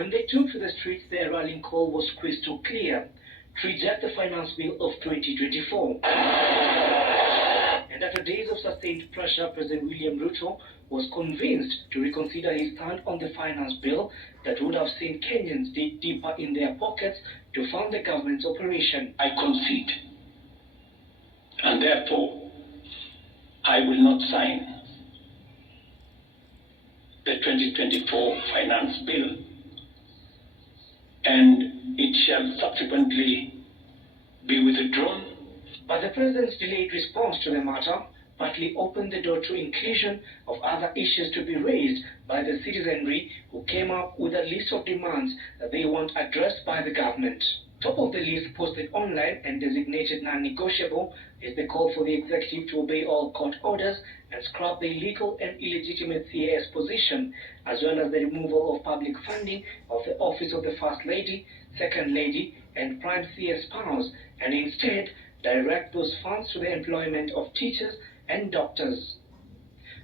When they took to the streets, their rallying call was crystal clear: to reject the finance bill of 2024. And after days of sustained pressure, President William Ruto was convinced to reconsider his stand on the finance bill that would have seen Kenyans dig deeper in their pockets to fund the government's operation. I concede, and therefore I will not sign the 2024 finance bill, and it shall subsequently be withdrawn. But the president's delayed response to the matter partly opened the door to inclusion of other issues to be raised by the citizenry, who came up with a list of demands that they want addressed by the government. Top of the list, posted online and designated non-negotiable, is the call for the executive to obey all court orders and scrap the illegal and illegitimate CAS position, as well as the removal of public funding of the office of the First Lady, Second Lady, and Prime CS spouse, and instead direct those funds to the employment of teachers and doctors.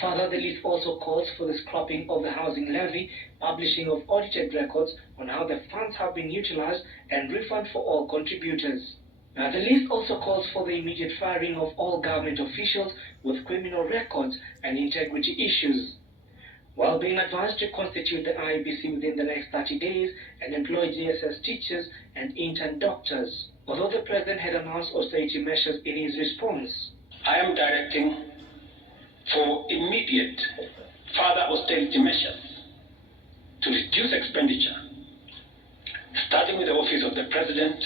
Further, the list also calls for the scrapping of the housing levy, publishing of audited records on how the funds have been utilized, and refund for all contributors. The list also calls for the immediate firing of all government officials with criminal records and integrity issues, while being advised to constitute the IEBC within the next 30 days and employ GSS teachers and intern doctors. Although the president had announced austerity measures in his response, I am directing for immediate further austerity measures to reduce expenditure, starting with the office of the president,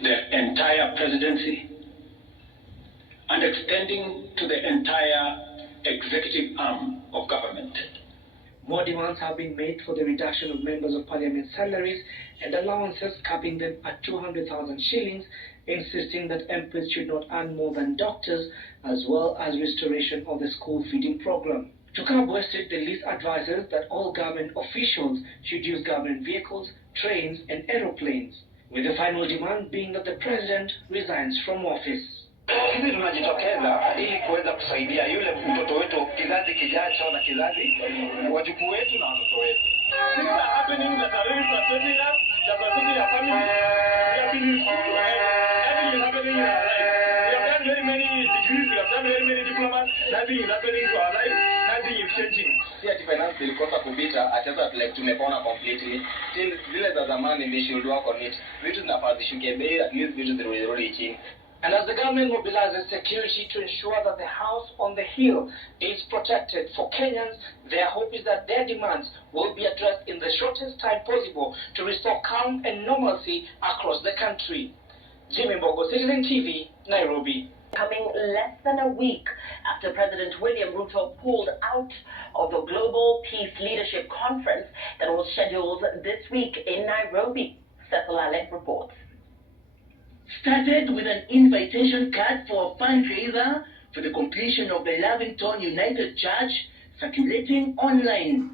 the entire presidency, and extending to the entire executive arm of government. More demands have been made for the reduction of members of parliament salaries and allowances, capping them at 200,000 shillings, insisting that MPs should not earn more than doctors, as well as restoration of the school feeding program. To curb wastage, the list advises that all government officials should use government vehicles, trains, and aeroplanes, with the final demand being that the president resigns from office. Sisi tunajitokeza ili kuweza kusaidia yule mtoto wetu, kizazi kijacho na kizazi wajukuu wetu na watoto wetu. Things are happening that are really frustrating us, that are affecting our family. We have been in school and everything is happening in our life. We have done very many degrees, we have done very many diplomas, nothing is happening to our life, nothing is changing. Si ati finance bill kosa kupita, ataweza like tumepona completely. Still zile za zamani they should work on it. Vitu zinafaa zishuke bei, at least vitu zirudi chini. And as the government mobilizes security to ensure that the house on the hill is protected for Kenyans, their hope is that their demands will be addressed in the shortest time possible to restore calm and normalcy across the country. Jimmy Mbogo, Citizen TV, Nairobi. Coming less than a week after President William Ruto pulled out of the Global Peace Leadership Conference that was scheduled this week in Nairobi. Cecil Alec reports. Started with an invitation card for a fundraiser for the completion of the Lavington United Church circulating online.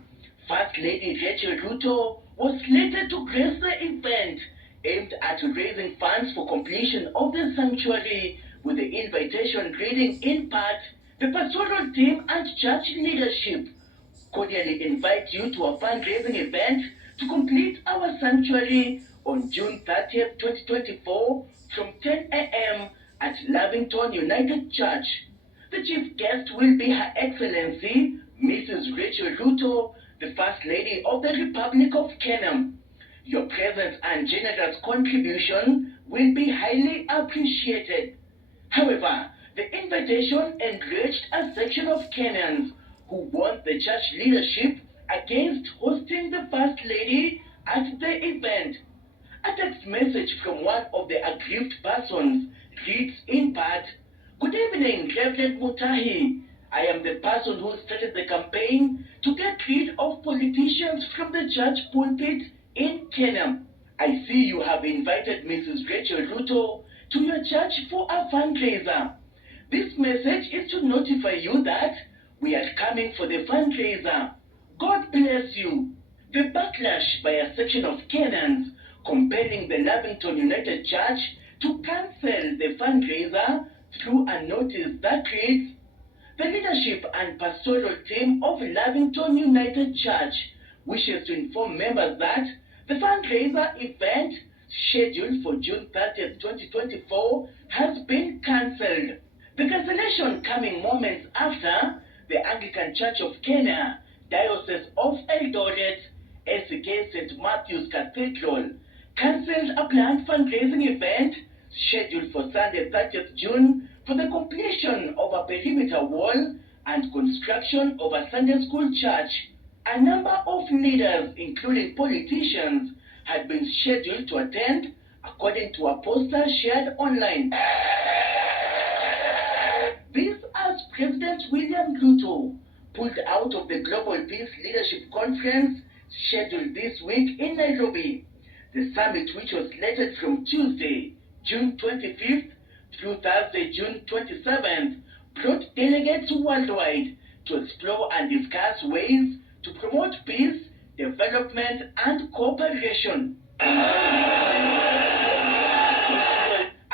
First Lady Rachel Ruto was slated to grace the event aimed at raising funds for completion of the sanctuary, with the invitation reading in part, "The pastoral team and church leadership cordially invite you to a fundraising event to complete our sanctuary on June 30th, 2024 from 10 a.m. at Lavington United Church. The chief guest will be Her Excellency Mrs. Rachel Ruto, the First Lady of the Republic of Kenya. Your presence and generous contribution will be highly appreciated." However, the invitation enraged a section of Kenyans who warned the church leadership against hosting the First Lady at the event. A text message from one of the aggrieved persons reads in part, "Good evening, Reverend Mutahi. I am the person who started the campaign to get rid of politicians from the church pulpit in Kenya. I see you have invited Mrs. Rachel Ruto to your church for a fundraiser. This message is to notify you that we are coming for the fundraiser. God bless you." The backlash by a section of Kenyans compelling the Lavington United Church to cancel the fundraiser through a notice that reads, The leadership and pastoral team of Lavington United Church wishes to inform members that the fundraiser event scheduled for June 30th, 2024 has been cancelled. The cancellation coming moments after the Anglican Church of Kenya, Diocese of Eldoret, SK St. Matthew's Cathedral, cancelled a planned fundraising event scheduled for Sunday 30th June for the completion of a perimeter wall and construction of a Sunday school church. A number of leaders, including politicians, had been scheduled to attend, according to a poster shared online. This as President William Ruto pulled out of the Global Peace Leadership Conference scheduled this week in Nairobi. The summit, which was slated from Tuesday, June 25th through Thursday, June 27th, brought delegates worldwide to explore and discuss ways to promote peace, development, and cooperation.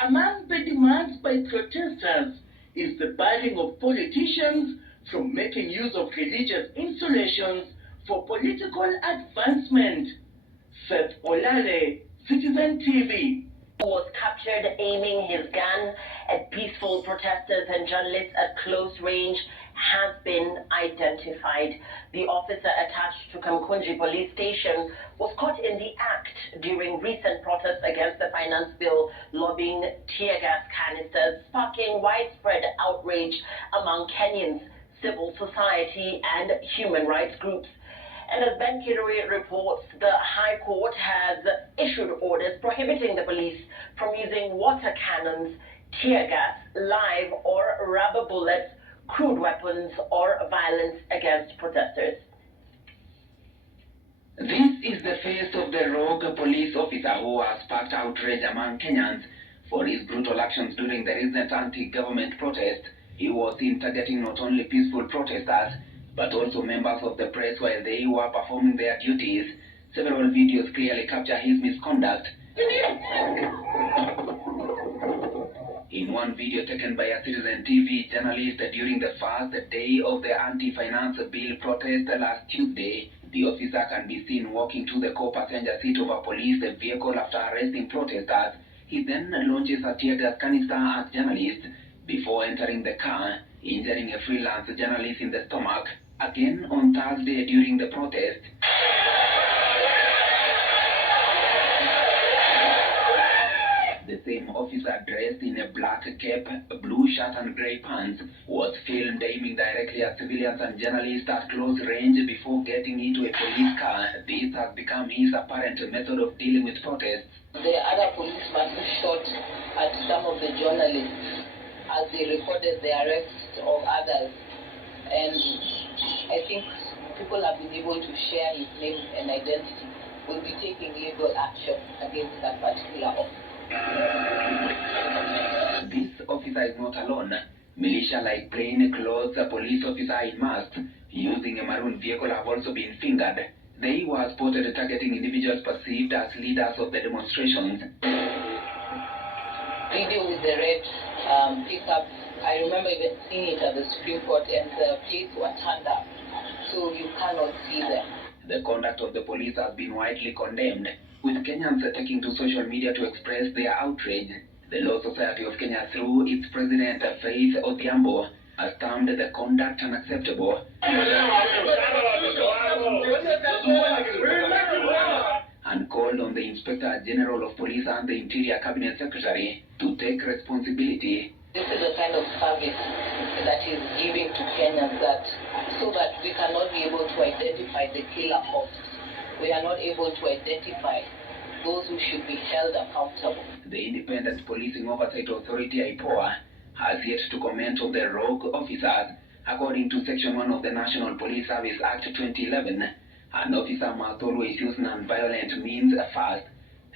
Among the demands by protesters is the barring of politicians from making use of religious installations for political advancement. Seth Olale, Citizen TV. Who was captured aiming his gun at peaceful protesters and journalists at close range has been identified. The officer attached to Kamkunji police station was caught in the act during recent protests against the finance bill, lobbying tear gas canisters, sparking widespread outrage among Kenyans, civil society and human rights groups. And as Ben Kirui reports, the High Court has issued orders prohibiting the police from using water cannons, tear gas, live or rubber bullets, crude weapons, or violence against protesters. This is the face of the rogue police officer who has sparked outrage among Kenyans for his brutal actions during the recent anti-government protest. He was seen targeting not only peaceful protesters, but also members of the press while they were performing their duties. Several videos clearly capture his misconduct. In one video taken by a Citizen TV journalist during the first day of the anti-finance bill protest last Tuesday, the officer can be seen walking to the co-passenger seat of a police vehicle after arresting protesters. He then launches a tear gas canister at journalists before entering the car, injuring a freelance journalist in the stomach. Again on Thursday during the protest, the same officer dressed in a black cap, blue shirt and grey pants was filmed aiming directly at civilians and journalists at close range before getting into a police car. This has become his apparent method of dealing with protests. The other policemen who shot at some of the journalists as they recorded the arrest of others, and I think people have been able to share his name and identity. Will be taking legal action against that particular officer. This officer is not alone. Militia like plain clothes police officer in masks using a maroon vehicle have also been fingered. They were spotted targeting individuals perceived as leaders of the demonstrations. Video with the red pickup, I remember even seeing it at the Supreme Court, and the plates were turned up, so you cannot see them. The conduct of the police has been widely condemned, with Kenyans taking to social media to express their outrage. The Law Society of Kenya, through its president Faith Odhiambo, has termed the conduct unacceptable and called on the Inspector General of Police and the Interior Cabinet Secretary to take responsibility. This is the kind of service that is giving to Kenyans, that so that we cannot be able to identify the killer ops. We are not able to identify those who should be held accountable. The Independent Policing Oversight Authority, IPOA, has yet to comment on the rogue officers. According to Section 1 of the National Police Service Act 2011, an officer must always use non-violent means first,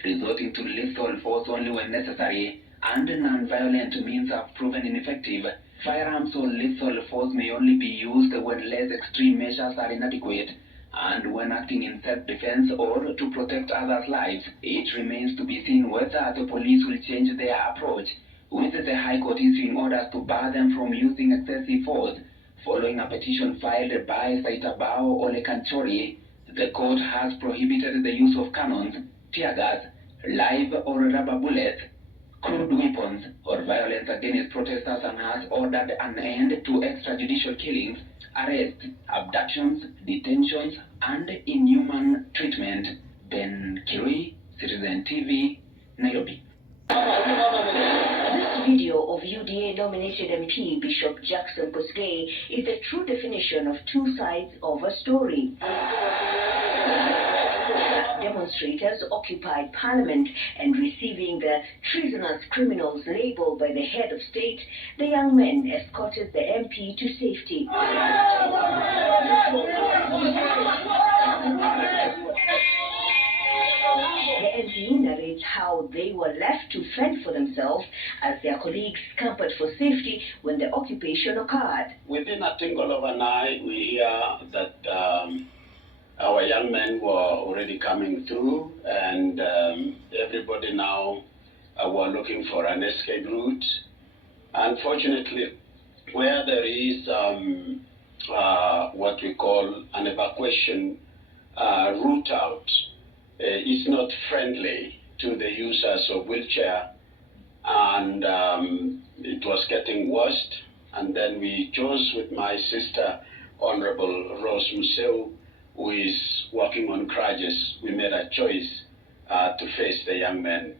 resorting to lethal force only when necessary, and non-violent means have proven ineffective. Firearms or lethal force may only be used when less extreme measures are inadequate, and when acting in self-defense or to protect others' lives. It remains to be seen whether the police will change their approach, with the High Court issuing orders to bar them from using excessive force Following a petition filed by Saitabao Olekanchori, the court has prohibited the use of cannons, tear gas, live or rubber bullets, crude weapons, or violence against protesters, and has ordered an end to extrajudicial killings, arrests, abductions, detentions, and inhuman treatment. Ben Kirui, Citizen TV, Nairobi. This video of UDA-nominated MP Bishop Jackson Kosgei is the true definition of two sides of a story. Demonstrators occupied Parliament and receiving the treasonous criminals labeled by the head of state, the young men escorted the MP to safety. The MP narrates how they were left to fend for themselves as their colleagues scampered for safety when the occupation occurred. Within a twinkle of an eye, we hear that our young men were already coming through, and everybody now were looking for an escape route. Unfortunately, where there is what we call an evacuation route out, is not friendly to the users of wheelchair, and it was getting worse. And then we chose with my sister, Honorable Rose Museu, who is working on crutches. We made a choice to face the young men.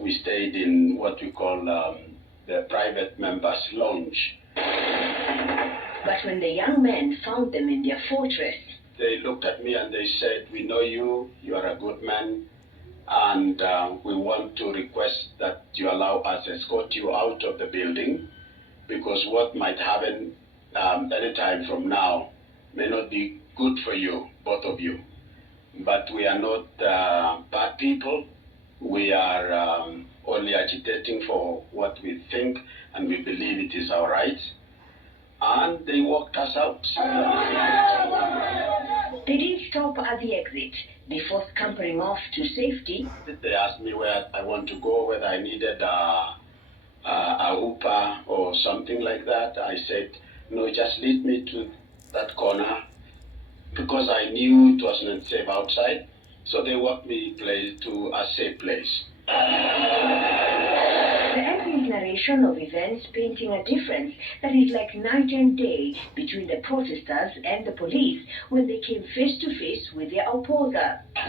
We stayed in what we call the private members' lounge. But when the young men found them in their fortress, they looked at me and they said, "We know you, you are a good man, and we want to request that you allow us to escort you out of the building, because what might happen any time from now may not be good for you, both of you. But we are not bad people. We are only agitating for what we think and we believe it is our right." And they walked us out. They didn't stop at the exit before scampering off to safety. They asked me where I want to go, whether I needed a Uber or something like that. I said, "No, just lead me to that corner," because I knew it was not safe outside. So they walked me to a safe place. The MP's narration of events painting a difference that is like night and day between the protesters and the police when they came face to face with their opposer. A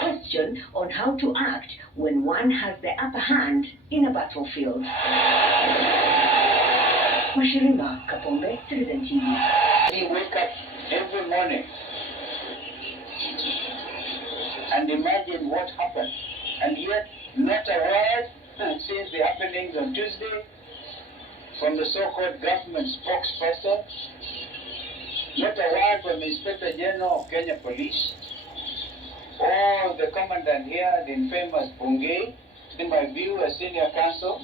question on how to act when one has the upper hand in a battlefield. Mashirima Kapombe, Citizen TV. We wake up every morning and imagine what happened, and yet not a word since the happenings on Tuesday from the so-called government spokesperson, not a word from the Inspector General of Kenya Police, or the commandant here, the infamous Bungei. In my view, as senior counsel,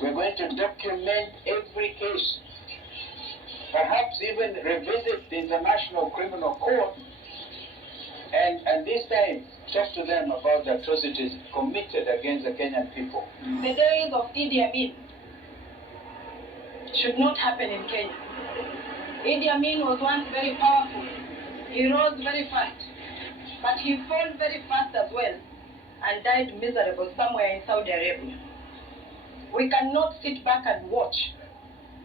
we're going to document every case, perhaps even revisit the International Criminal Court, and this time talk to them about the atrocities committed against the Kenyan people. The days of Idi Amin should not happen in Kenya. Idi Amin was once very powerful. He rose very fast, but he fell very fast as well and died miserable somewhere in Saudi Arabia. We cannot sit back and watch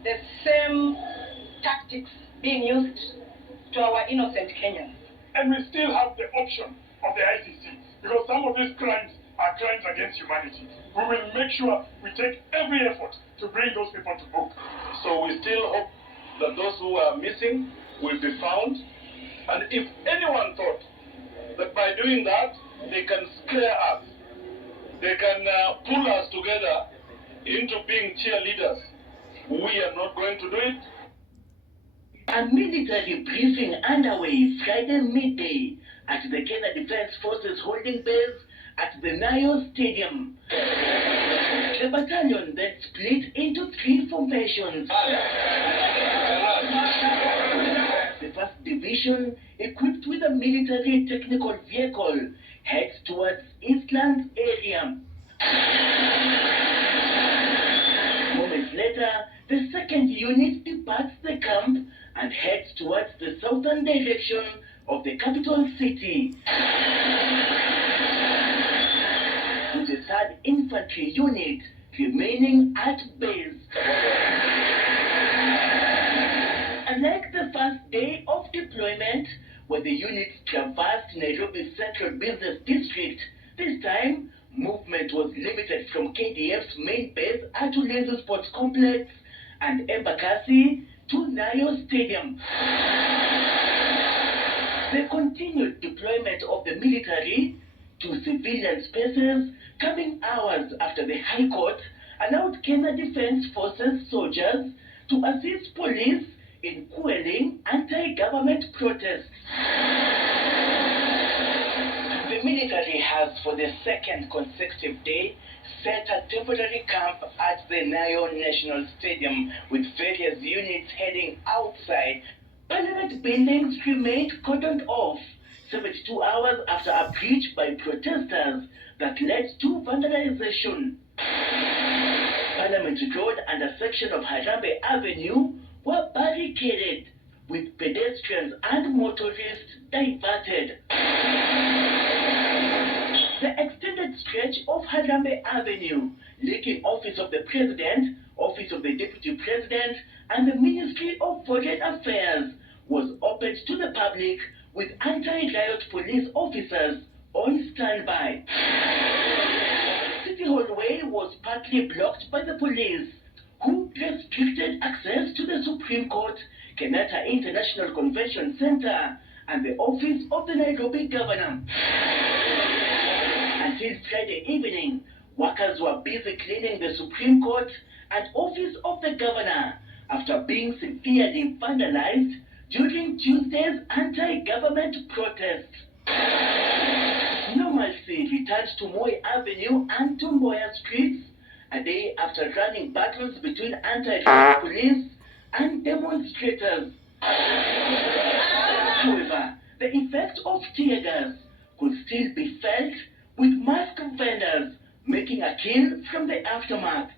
the same tactics being used to our innocent Kenyans. And we still have the option of the ICC, because some of these crimes are crimes against humanity. We will make sure we take every effort to bring those people to book. So we still hope that those who are missing will be found. And if anyone thought that by doing that they can scare us, they can pull us together into being cheerleaders, we are not going to do it. A military briefing underway Friday midday at the Kenya Defense Forces holding base at the Nile Stadium. The battalion then split into 3 formations. The 1st Division, equipped with a military technical vehicle, heads towards Eastlands area. Moments later, the second unit departs the camp and heads towards the southern direction of the capital city, with the 3rd Infantry Unit remaining at base. Unlike the first day of deployment, where the units traversed Nairobi's central business district, this time movement was limited from KDF's main base at Ulinzi Sports Complex and Embakasi to Nyayo Stadium. The continued deployment of the military to civilian spaces coming hours after the High Court allowed Kenya Defense Forces soldiers to assist police in quelling anti-government protests. The military has, for the second consecutive day, set a temporary camp at the Nyayo National Stadium, with various units heading outside. Parliament buildings remained cordoned off 72 hours after a breach by protesters that led to vandalization. Parliament Road and a section of Harambee Avenue were barricaded, with pedestrians and motorists diverted. The extended stretch of Harambee Avenue, linking Office of the President, Office of the Deputy President, and the Ministry of Foreign Affairs, was opened to the public with anti-riot police officers on standby. City Hall Way was partly blocked by the police, who restricted access to the Supreme Court, Kenyatta International Convention Center, and the office of the Nairobi Governor. Until Friday evening, workers were busy cleaning the Supreme Court and office of the Governor after being severely vandalized during Tuesday's anti-government protests. Normalcy returned to Moi Avenue and to Mboya Streets a day after running battles between anti-riot police and demonstrators. However, the effect of tear gas could still be felt, with mask vendors making a kill from the aftermath.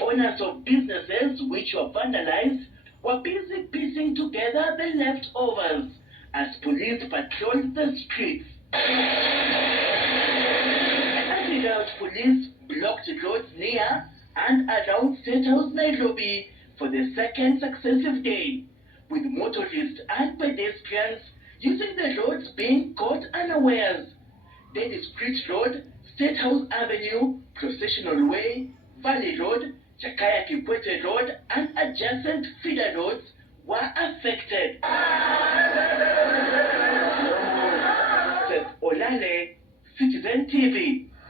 Owners of businesses which were vandalized were busy piecing together the leftovers as police patrolled the streets. Anti-riot police blocked roads near and around State House, Nairobi for the second successive day, with motorists and pedestrians using the roads being caught unawares. Daily Street Road, State House Avenue, Processional Way, Valley Road, Jakaya Kikwete Road, and adjacent feeder roads were affected. Seth Olale, Citizen TV.